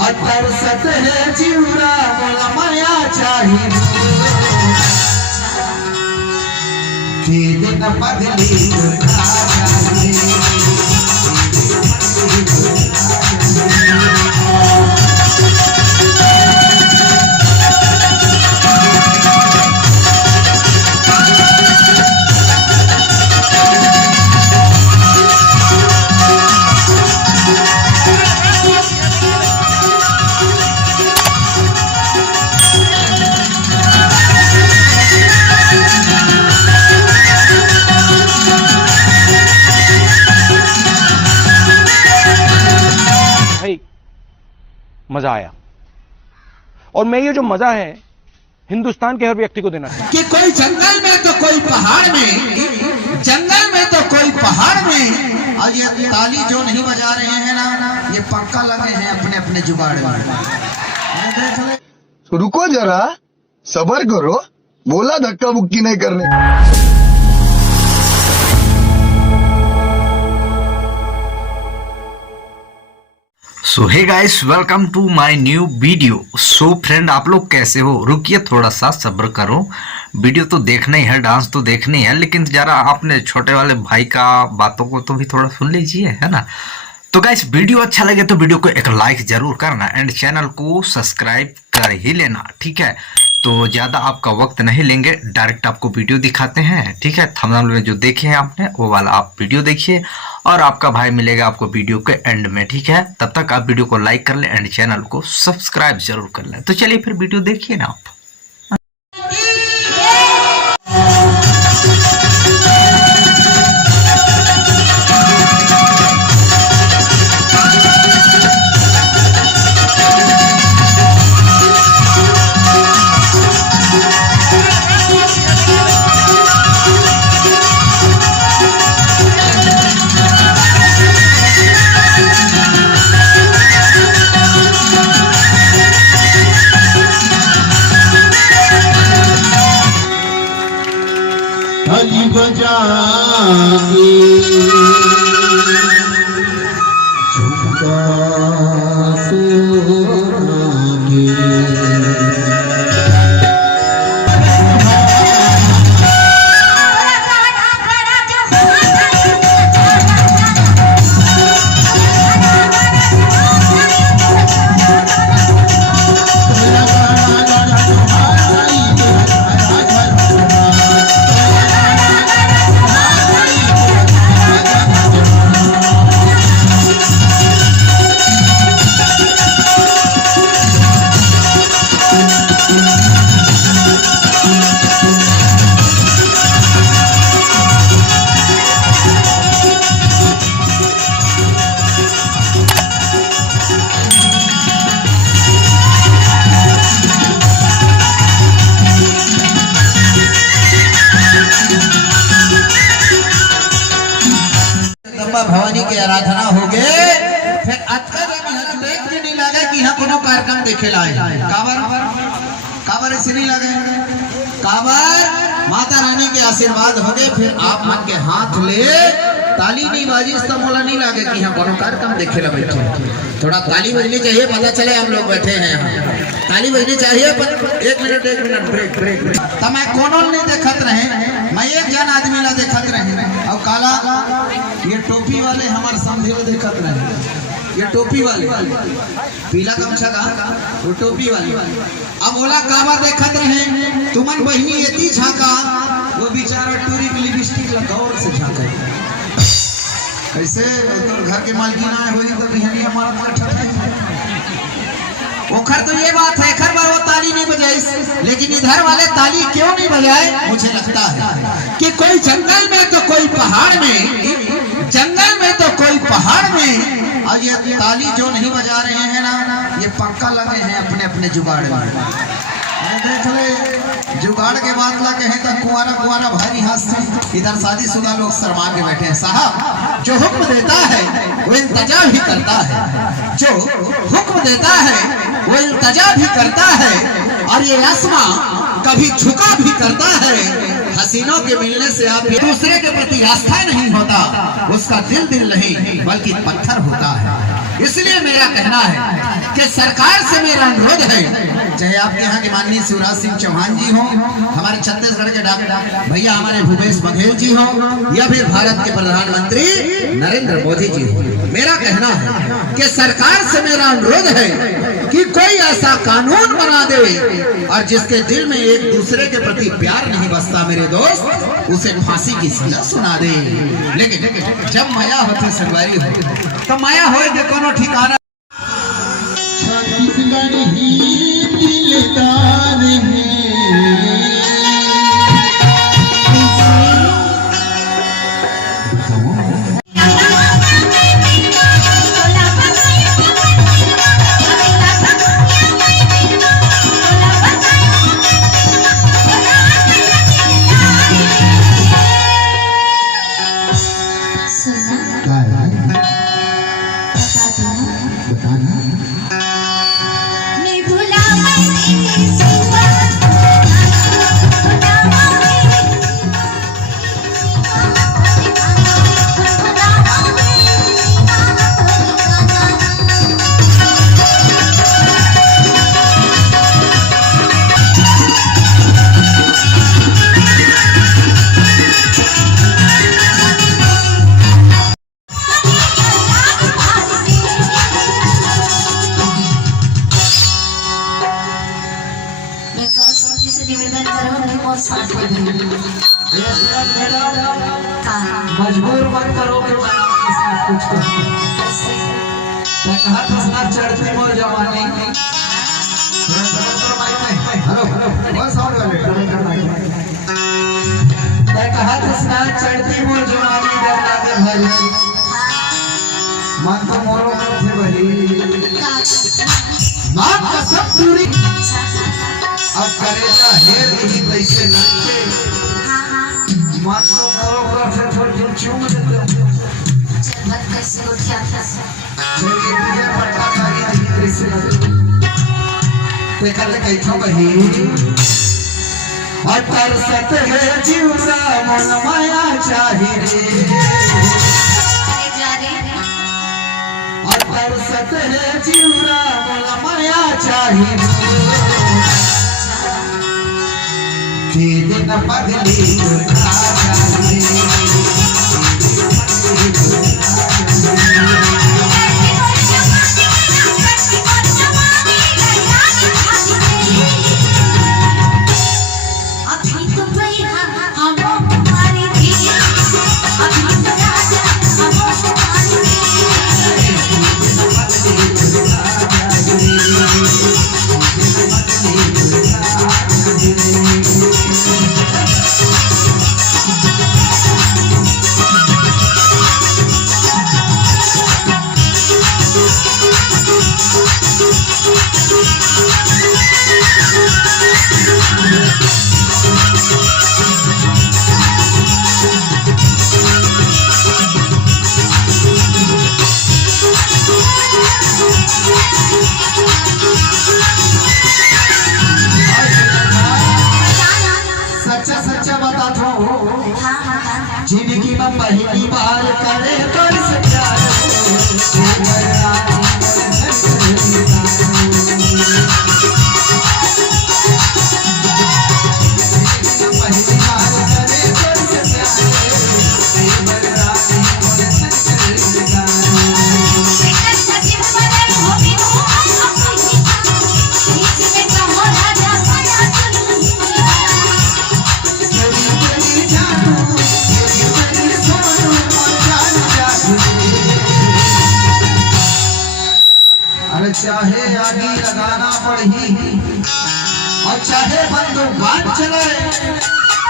तरसत है जीवरा मोला माया चाहिए के दिन बदली मजा आया। और मैं ये जो मजा है हिंदुस्तान के हर व्यक्ति को देना चाहिए कि कोई जंगल में तो कोई पहाड़ में, जंगल में तो कोई पहाड़ में, और ये ताली जो नहीं बजा रहे हैं ना, ये पक्का लगे हैं अपने अपने जुगाड़ में। रुको जरा, सब्र करो, बोला धक्का मुक्की नहीं करने। So hey guys, welcome to my new video. So friend, आप लोग कैसे हो? रुकिए, थोड़ा सा सब्र करो। वीडियो तो देखना ही है, डांस तो देखना ही है, लेकिन जरा अपने छोटे वाले भाई का बातों को तो भी थोड़ा सुन लीजिए, है ना। तो गाइस, वीडियो अच्छा लगे तो वीडियो को एक लाइक जरूर करना एंड चैनल को सब्सक्राइब कर ही लेना, ठीक है। तो ज़्यादा आपका वक्त नहीं लेंगे, डायरेक्ट आपको वीडियो दिखाते हैं, ठीक है। थंबनेल में जो देखे हैं आपने वो वाला आप वीडियो देखिए और आपका भाई मिलेगा आपको वीडियो के एंड में, ठीक है। तब तक आप वीडियो को लाइक कर लें एंड चैनल को सब्सक्राइब जरूर कर लें। तो चलिए फिर वीडियो देखिए ना आप। ताली बजाए झुमका सोनागे, भवानी की आराधना हो गए। फिर अच्छा देख के नहीं लगा कि यहाँ कोनो कार्यक्रम देखे लाए काबर ऐसे नहीं लगे, काबर माता रानी के आशीर्वाद हो गए। फिर आप मन के हाथ ले ताली नहीं बाजी तो मोला नहीं लगे कि यहाँ कोनो कार्यक्रम देखे ला बैठे। थोड़ा ताली बजनी चाहिए, पता चले हम लोग बैठे हैं यहाँ। ताली बजनी चाहिए, पर एक मिनट ब्रेक। तो मैं कोनो नहीं देखत रहे, मैं एक जन आदमी ला देखत रहे और काला ये टोपी वाले हमारे समझे देखत रहे। ये टोपी वाले पीला गमछा का वो टोपी वाले अब बोला कावा देखत रहे तुमन बहिनी एती झाका, वो बेचारा टूरी की लिपस्टिक लगाओ से झाका। कैसे तो घर के मालकिन आए हो तो बिहनी हमारा ओखर तो ये बात है, खर बार वो ताली नहीं बजाई, लेकिन इधर वाले ताली क्यों नहीं बजाए? मुझे लगता है कि कोई जंगल में तो कोई पहाड़ में, जंगल में तो कोई पहाड़ में, और ये ताली जो नहीं बजा रहे हैं ना, ये पक्का लगे हैं अपने अपने जुगाड़ में। देख ले जुगाड़ के बाद ला कहे तो कुआरा भारी हंसते, इधर शादीशुदा लोग शर्मा के बैठे हैं। साहब, जो हुक्म देता है वो इल्तजा भी करता है, जो हुक्म देता है वो इल्तजा भी करता है, और ये आसमां कभी झुका भी करता है। हसीनों के मिलने से आप दूसरे के प्रति आस्था नहीं होता, उसका दिल नहीं बल्कि पत्थर होता है। इसलिए मेरा कहना है कि कि सरकार से मेरा अनुरोध है, चाहे आपके यहाँ के माननीय शिवराज सिंह चौहान जी हो, हमारे छत्तीसगढ़ के डॉक्टर भैया हमारे भूपेश बघेल जी हो, या फिर भारत के प्रधानमंत्री नरेंद्र मोदी जी हो, मेरा कहना है कि सरकार से मेरा अनुरोध है कि कोई ऐसा कानून बना दे और जिसके दिल में एक दूसरे के प्रति प्यार नहीं बसता मेरे दोस्त, उसे फांसी की सजा सुना दे। लेकिन जब माया होती संगवारी हो तो माया हो कोनो ठिकाना। छत्तीसगढ़ ही दिलदार है, मजबूर मत करो कि कुछ चढ़ती मोर जवानी। हेलो चढ़ती मोर जवानी डर लागे भाई, मन तो मोरो से भरी नाम का सब दूरी। अब करेगा हेर नहीं कैसे लगते, मन तो मोरो से थोड़ी चूम देते। चल कैसे उठा था चलिए तुझे पट्टा खाई भीतर से ते कर कैठो बही अतर सत है जीवरा मन माया चाही रे, अतर सत है जीवरा मन माया चाही रे, के दिन पगली जिंदगी में पहली बार करे तो चाहे आगे लगाना पड़ी और चाहे बंदूक चले,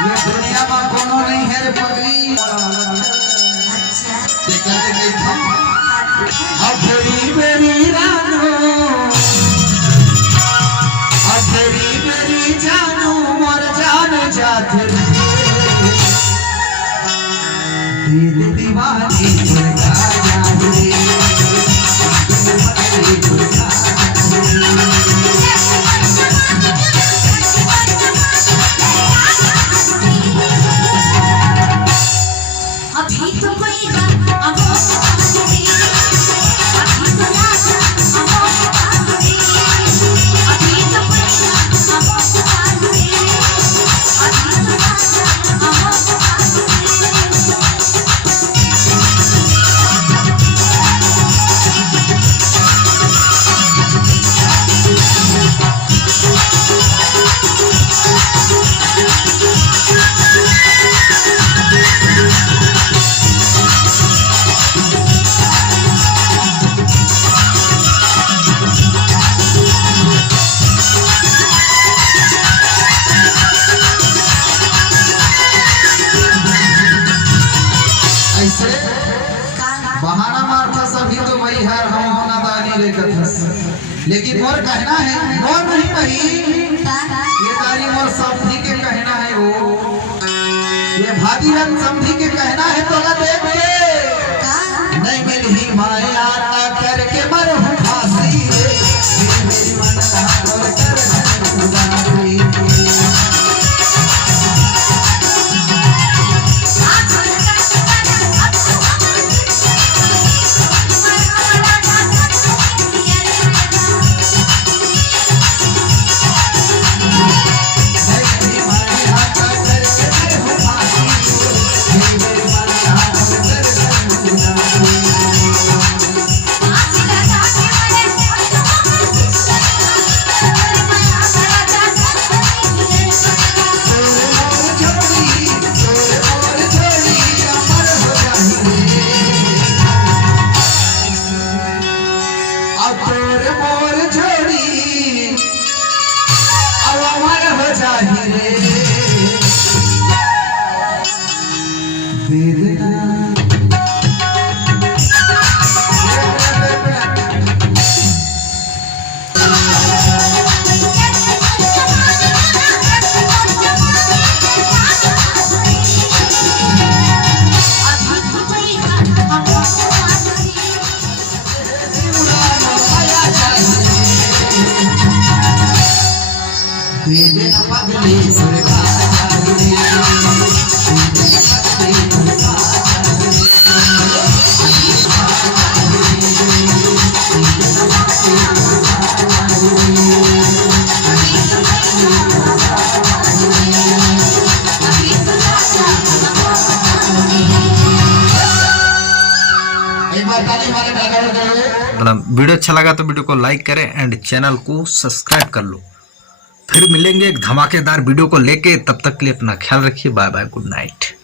ये दुनिया में कोनो नहीं है रे पगली। अब मेरी रानो, अब मेरी जानू मर जान जाते दिल दीवानी अभी तो कोई अब लेकिन मोर कहना है, मोर नहीं भाई, ये तारी मोर समझी के कहना है, वो ये भागीरथ समझी के कहना है। तो देख के नहीं मिली माया ना करके मरहूं फांसी रे, मेरी मन ना कर उदारी। वीडियो अच्छा लगा तो वीडियो को लाइक करें एंड चैनल को सब्सक्राइब कर लो। फिर मिलेंगे एक धमाकेदार वीडियो को लेके, तब तक के लिए अपना ख्याल रखिए। Bye bye, good night.